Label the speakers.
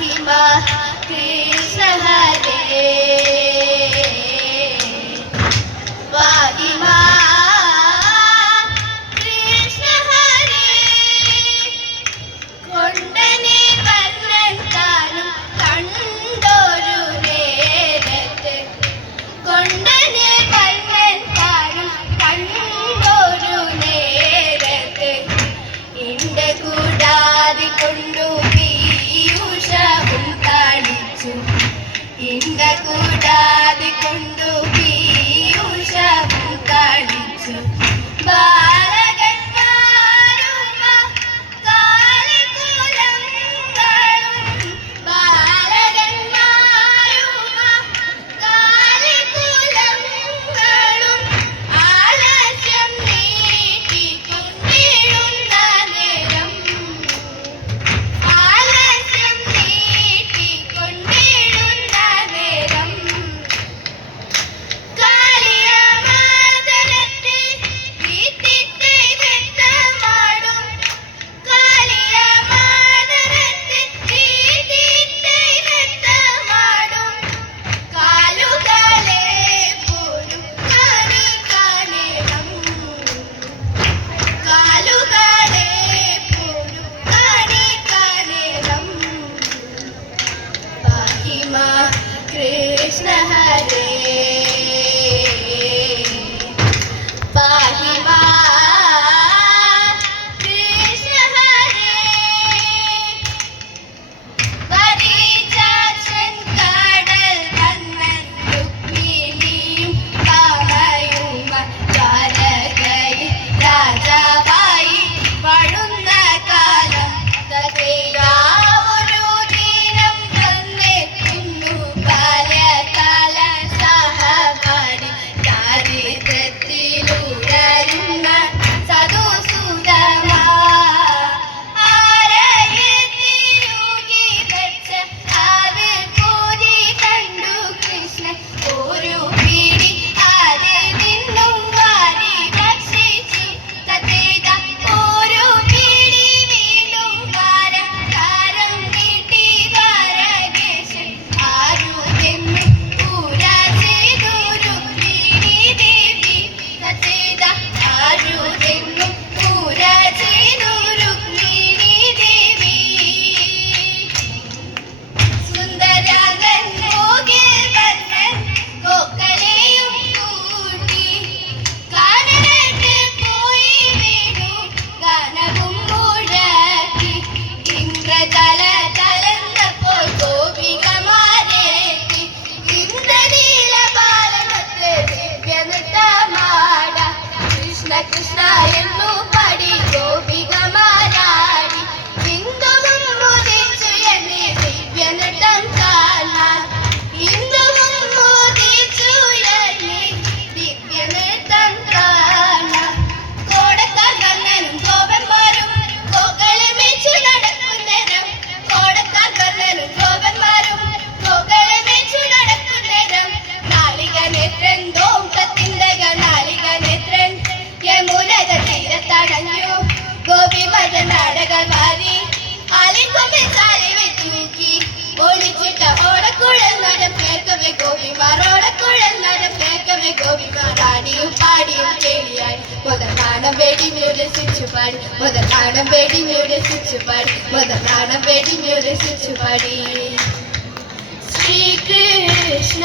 Speaker 1: महिमा कृष्ण हरे ഒളിച്ചിട്ട ഓടക്കുഴൽ നടം കേൾക്കവേ ഗോപിമാർ ഓടക്കുഴൽ നടം കേൾക്കവേ ഗോപിമാർ. ആടിയും പാടിയും കേളിയാടി മുതലാണം വേടി മ്യൂരസിച്ചു പാടി മുതലാണം വേടി മ്യൂരസിച്ചു പാടി മുതലാണം വേടി മ്യൂരസിച്ചു പാടി ശ്രീകൃഷ്ണ